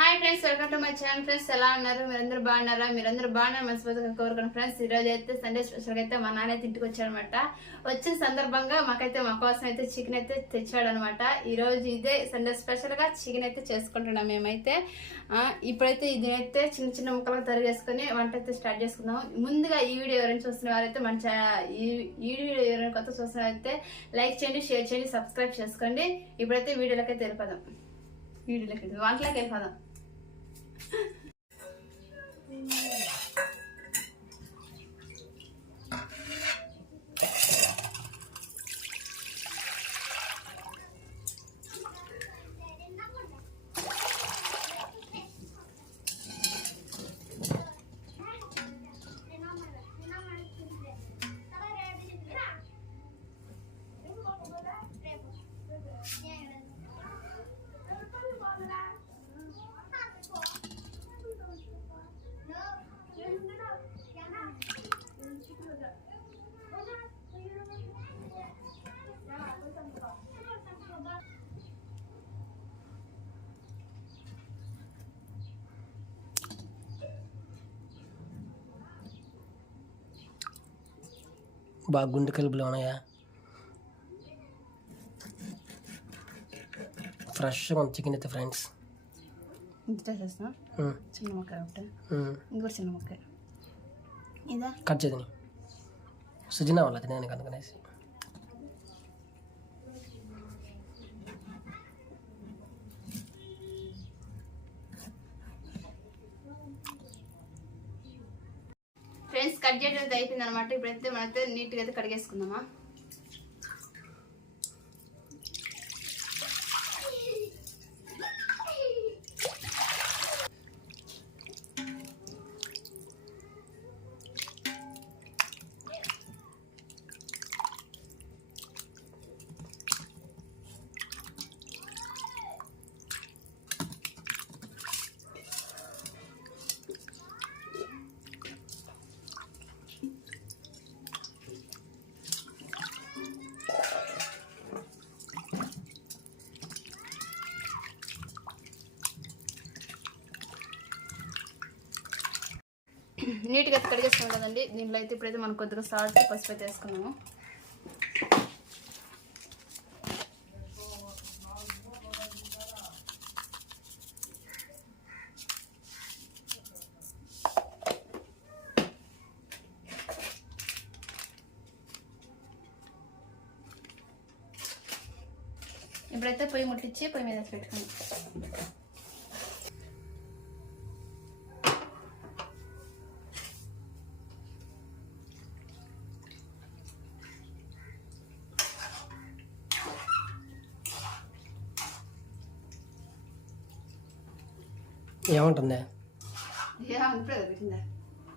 Hi friends, welcome to my channel. Friends ఎలా ఉన్నారు? మీరందరూ బాగున్నారా? మీరందరూ బాగున్నారు మనస్ఫూర్తిగా కోరుకున్నాను. ఫ్రెండ్స్ ఈ రోజు అయితే సండే స్పెషల్గా అయితే మా నాన్న అయితే ఇంటికి వచ్చాడనమాట. వచ్చిన సందర్భంగా మా కోసం అయితే చికెన్ అయితే తెచ్చాడనమాట. ఈ రోజు ఇదే సండే స్పెషల్ గా చికెన్ అయితే చేసుకుంటున్నాం మేమైతే. ఇప్పుడైతే ఇది అయితే చిన్న చిన్న ముక్కలుగా తరిగేసుకుని వంట అయితే స్టార్ట్ చేసుకుందాం. ముందుగా ఈ వీడియో ఎవరైనా చూస్తున్న వారైతే మన ఈ వీడియో ఎవరైనా కొత్త చూస్తున్న వారైతే లైక్ చేయండి, షేర్ చేయండి, సబ్స్క్రైబ్ చేసుకోండి. ఇప్పుడైతే వీడియోలోకి అయితే వెళ్ళిపోదాం. వంటలోకి వెళ్ళిపోదాం. బాగా గుండె కలుపులు ఉన్నాయా? ఫ్రెష్గా ఉంది చికెన్ అయితే ఫ్రెండ్స్. చిన్న ముక్క ఇంకో చిన్న ముక్క ఇదా కట్ చేద్దాం. సుజినా వాళ్ళ తినేదానికి అందుకనేసి ఫ్రెండ్స్ కట్ చేయడం అయితే అయిపోయింది అనమాట. ఇప్పుడైతే మనైతే నీట్గా అయితే కడిగేసుకుందామా. నీట్గా కడిగేసుకున్నాం కదండి. దీంట్లో అయితే ఇప్పుడైతే మనం కొద్దిగా సాల్ట్, పసుపు అయితే వేసుకున్నాము. ఇప్పుడైతే పొయ్యి ముట్టించి పొయ్యి మీద పెట్టుకున్నాం. ఏమంటుందా? ఇప్పుడే పెట్టిందా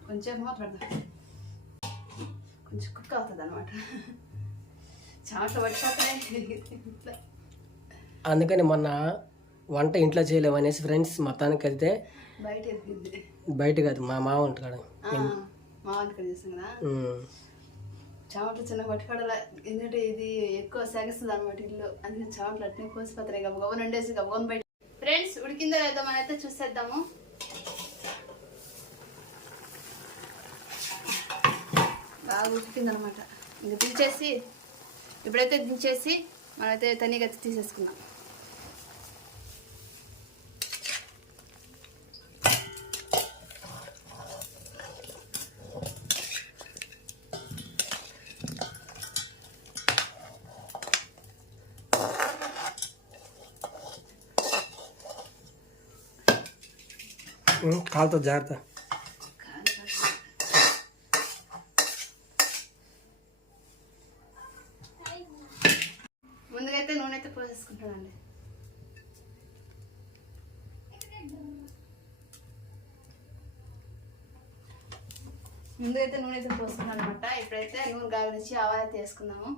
కొంచెం మాట్లాడదా, కొంచెం కుక్ అవుతుంది అనమాట. చాట్లు పడిపోతాయి. అందుకని మొన్న వంట ఇంట్లో చేయలేమనేసి ఫ్రెండ్స్ మొత్తానికి అయితే బయట కాదు మా మామ ఉంటాడు. మా వంటకాడ చేస్తాం కదా, చావట్లు చిన్న పట్టుకోవడాల. ఎందుకంటే ఇది ఎక్కువ సాగిస్తుంది అనమాట ఇల్లు. అందుకని చావట్లు అట్నే కోసిపోతాయి. గబగబ వండేసి గబగబ బయట. ఫ్రెండ్స్ ఉడికిందో లేదో మనైతే చూసేద్దాము. బాగా ఉడికిందనమాట. ఇంకా దించేసి ఇప్పుడైతే దించేసి మనమైతే తనీగా తీసేసుకుందాం. కాలుతో జాగ్రత్త. ముందుగైతే నూనె అయితే పోసేసుకుంటానండి. ముందుగైతే నూనె అయితే పోసుకున్నాను అనమాట. ఇప్పుడైతే నూనె గాగనిచ్చి ఆవాలు అయితే వేసుకుందాము.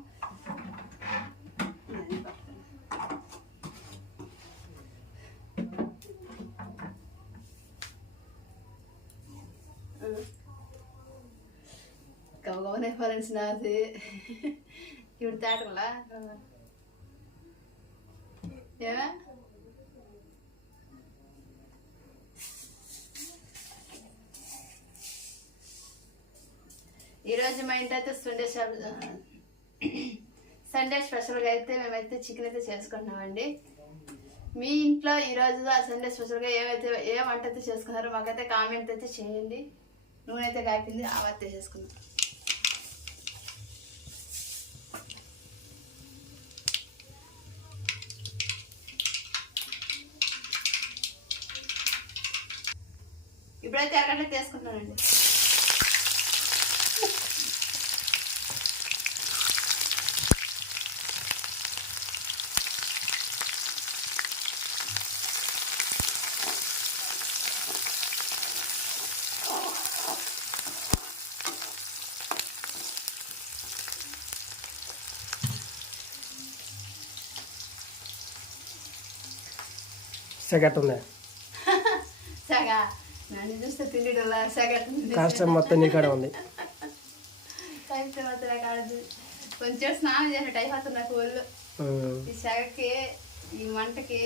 గవగవనే ఫ్రెండ్స్ నాది ఇప్పుడు తేటలా ఏమే ఈరోజు మా ఇంట్లో అయితే సండే స్పెషల్గా అయితే మేమైతే చికెన్ అయితే చేసుకుంటున్నామండి. మీ ఇంట్లో ఈరోజు సండే స్పెషల్గా ఏ వంట అయితే చేసుకున్నారో మాకైతే కామెంట్ అయితే చేయండి. నూనె అయితే కాపింది, ఆవైతే చేసుకున్నాం. ఇప్పుడైతే ఎరగడ్డ తీసుకుంటున్నానండి. సెగట్ ఉంది సగా నన్ను చూస్తే తిండిలా సెగట్ కష్టం మొత్తం నీ కాడ ఉంది. కొంచెం స్నానం చేసినట్టు అయిపోతుంది నాకు ఒళ్ళు. ఈ సెగకి ఈ మంటకి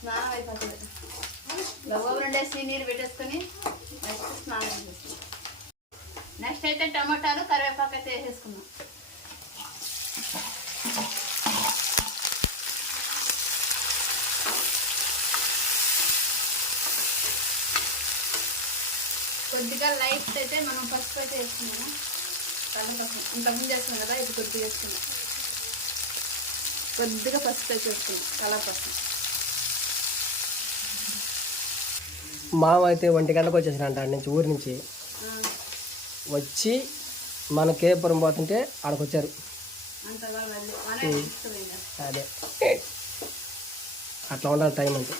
స్నానం అయిపోతుంది. లవ్వ ఉండేసి నీరు పెట్టేసుకొని నెక్స్ట్ స్నానం చేసేస్తాం. నెక్స్ట్ అయితే టమాటాలు కరివేపాకు అయితే వేసేసుకున్నాం. కొద్దిగా లైట్ అయితే మనం పసుపు అయితే వేసుకున్నాము. కలర్ పసుపు ఇంతకుముందు వేసుకున్నాం కదా, ఇది కొద్దిగా వేసుకున్నాం. కొద్దిగా పసుపు అయితే వేసుకున్నాం, కలర్ పసుపు. మామ అయితే 1 గంటలకు వచ్చేసినంట నుంచి ఊరి నుంచి వచ్చి మన కేపురం పోతుంటే ఆడకు వచ్చారు. అదే అట్లా ఉండాలి టైం అంటే.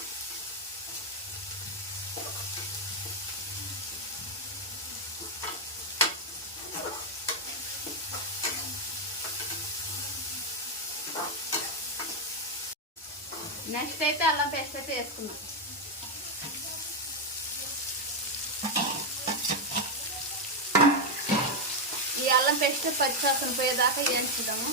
నెక్స్ట్ అయితే అల్లం పేస్ట్ అయితే వేసుకున్నాం. ఈ అల్లం పేస్ట్ పచ్చివాసన పోయేదాకా వేయించుదాము.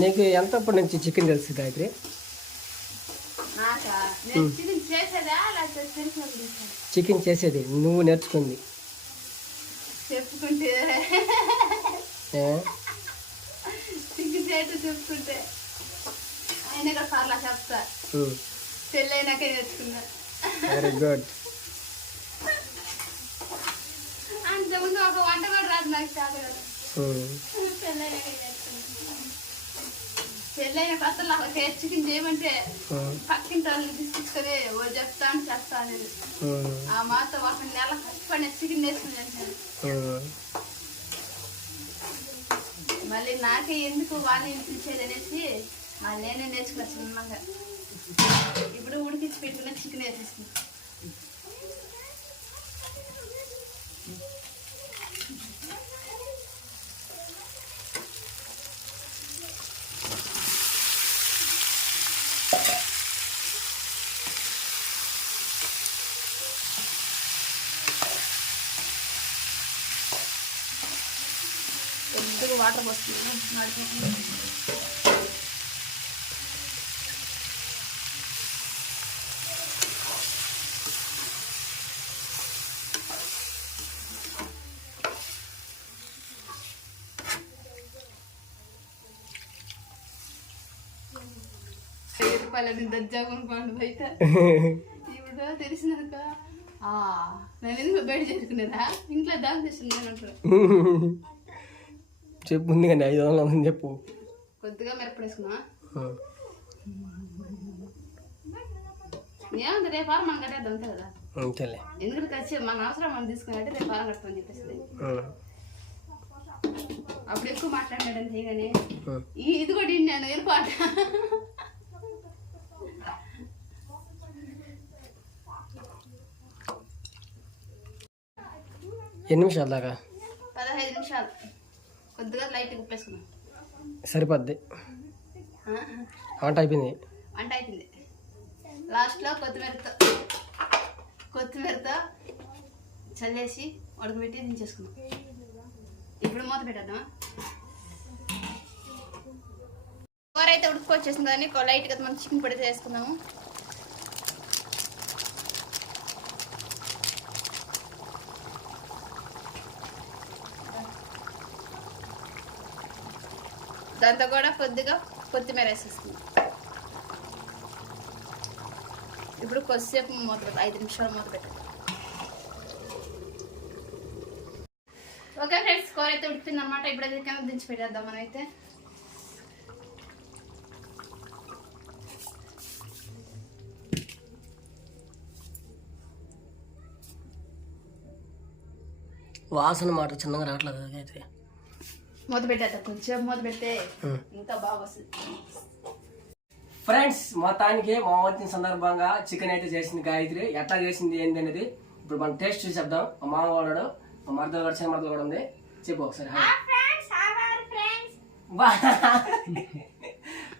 నీకు ఎంతప్పటి నుంచి చికెన్ తెలుసు గాయత్రి? నాకా నేను చికెన్ చేసేదా లేకపోతే తెలిసిన చికెన్ చేసేది నువ్వు నేర్చుకుంది చెప్పుకుంటే చికెన్ చేయటం చెప్పుకుంటే అయినా పర్లా చెప్తా. పెళ్ళి అయినాకే నేర్చుకున్నా. Very good. అంతకుముందు ఒక వంట కూడా రాదు నాకు చాలు కదా. పెళ్ళి అయినాకే నేర్చుకున్నా. పెళ్ళి అయిన కొత్తలో చికెన్ చేయమంటే పక్కింటి వాళ్ళని తీసుకొచ్చుకొని ఓ చెప్తాను అనేది ఆ మాతో ఒక నెల కష్టపడి చికెన్ నేర్చుకుని మళ్ళీ నాకే ఎందుకు వాళ్ళని పిలిచేది అనేసి మళ్ళీ నేనే నేర్చుకున్నా చిన్నగా. ఇప్పుడు ఉడికించి పెట్టుకున్న చికెన్ వేసేస్తుంది. కొద్దిగా వాటర్ పోస్తుంది నడిపి. రూపాయలు దజ్జా కొనుక్కోండి బయట. ఇప్పుడు తెలిసినాక మేము ఎందుకు బయట చేసుకునేదా ఇంట్లో దాని తెచ్చింది అంటారు. చెప్పు ఉంది కానీ 500 ఉందని చెప్పు. కొద్దిగా మిరపడి వేసుకున్నా ఏముంది రేపు వారం మనం కట్టేద్దాం అంతే కదా. ఎందుకంటే వచ్చి మన అవసరం మనం తీసుకున్నట్టే రేపు వారం కడతామని చెప్పేసి అప్పుడు ఎక్కువ మాట్లాడినాడంతే. కానీ ఇది కూడా నేను వెళ్ళిపోట. ఎన్ని నిమిషాలు దాకా? 15 నిమిషాలు. కొద్దిగా లైట్ ఉప్పేసుకున్నాం సరిపోద్ది. వంట అయిపోయింది. వంట అయిపోయింది. లాస్ట్లో కొత్తిమీరతో చల్లేసి ఉడకబెట్టి దించేసుకున్నాం. ఇప్పుడు మూత పెట్టేద్దాం. కూర అయితే ఉడుకొచ్చేసింది కానీ లైట్గా మనం చికెన్ పొడి వేసుకున్నాము. దాంతో కూడా కొద్దిగా కొత్తిమీర వేసేసుకుందాం. ఇప్పుడు కొద్దిసేపు మూత పెట్టాలి, 5 నిమిషాలు మూత పెట్టాలి. ఓకే ఫ్రెండ్స్, కూర అయితే ఉడికింది అనమాట. ఇప్పుడైతే కింద దించి పెట్టేద్దాం మనమైతే. వాసన మాట చిన్నగా రావట్లేదు అయితే. మూత పెట్టేద్దాం, కొంచెం మూత పెడితే ఇంకా బాగా వస్తుంది. ఫ్రెండ్స్, మొత్తానికి మా వచ్చిన సందర్భంగా చికెన్ అయితే చేసింది గాయత్రి. ఎట్లా చేసింది ఏంటి అనేది ఇప్పుడు మనం టేస్ట్ చూసేద్దాం. మా మామ వాడాడు, మా మరదలు కూడా చిన్న మరదలు కూడా ఉంది. చెప్పు ఒకసారి.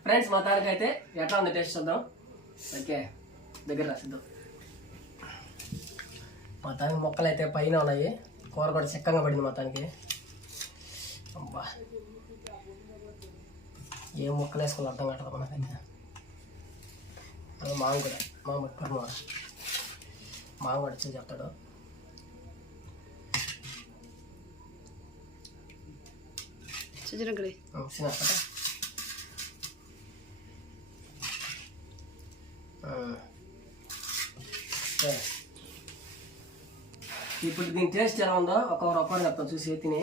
ఫ్రెండ్స్, మొత్తానికి అయితే ఎట్లా ఉంది టేస్ట్ చూద్దాం. ఓకే, దగ్గర రాసిద్దాం. మొత్తానికి మొక్కలు అయితే పైన ఉన్నాయి, కూర కూడా చిక్కగా పడింది మొత్తానికి. అబ్బా, ఏ ముక్కలు వేసుకోవాలి అర్థం కావట్లేదు మనకైతే. మామ కూడా మామ కూడా వచ్చి చెప్తాడు. ఇప్పుడు దీని టేస్ట్ ఎలా ఉందో ఒక్కొక్కరు చెప్తాను చూసి తిని.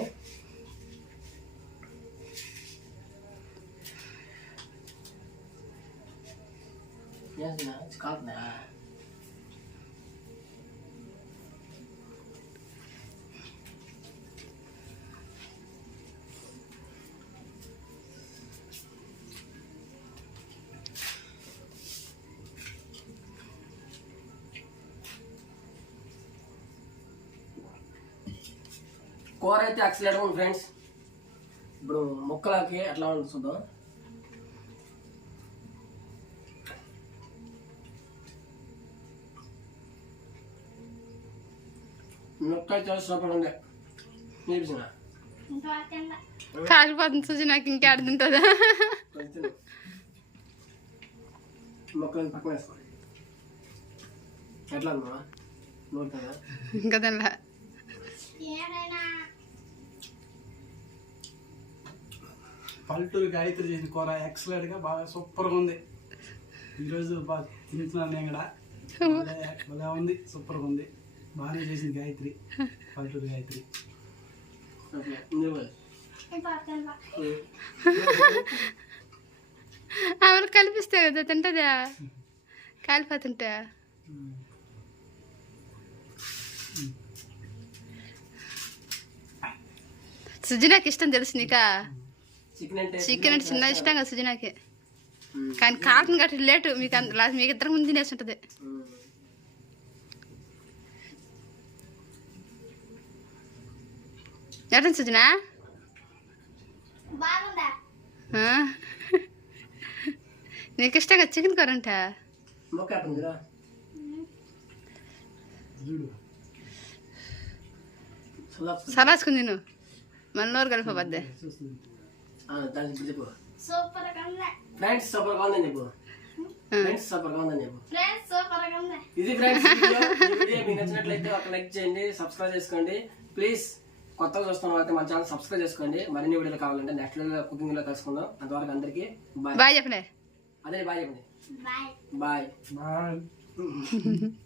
కాదునా కూర అయితే ఎక్సలెంట్గా ఉంది ఫ్రెండ్స్. ఇప్పుడు ముక్కలకి ఎట్లా ఉంటుంది చూద్దాం. ముక్క అయితే సూపర్ ఉంది. కాలిపోతుంది చూసి నాకు ఇంకా ఆడుతుంటుందా. మొక్కలు పక్కన వేసుకోండి. ఎట్లా ఉందా నూరుతుందా ఇంకా తినలా. పల్లెటూరు గాయత్రి చేసిన కూర ఎక్సలెంట్గా బాగా సూపర్గా ఉంది. ఈరోజు బాగా తింటున్నాను నేను కూడా. బాగా ఉంది, సూపర్గా ఉంది. బాగానే చేసింది గాయత్రి, పల్లెటూరు గాయత్రి. ఆమె కలిపిస్తే కదా తింటదా, కాలిపోతుంటా. సుజనాకి ఇష్టం తెలుసు నీకా. చికెన్ అంటే చిన్న ఇష్టం కదా సుజనాకి. కానీ కాటన్ గట్టి లేటు మీకు మీకు ఇద్దరు ముందు తినేసి ఉంటుంది. ఎట్లా సుజనా నీకు ఇష్టం కదా చికెన్ కూర అంట. సలాసుకుంది నేను మన నోరు కలిపబద్దే. ఇది ఫ్రెండ్స్, వీడియో మీకు నచ్చినట్లయితే ఒక లైక్ చేయండి, సబ్స్క్రైబ్ చేసుకోండి ప్లీజ్. కొత్తగా చూస్తున్న వాళ్ళైతే మన ఛానల్ సబ్స్క్రైబ్ చేసుకోండి. మరిన్ని వీడియోలు కావాలంటే నెక్స్ట్ వీడియో కుకింగ్ లో కలుసుకుందాం. అంతవరకు అందరికి బాయ్. బాయ్ చెప్పలే. అదే బాయ్ చెప్పండి. Bye bye.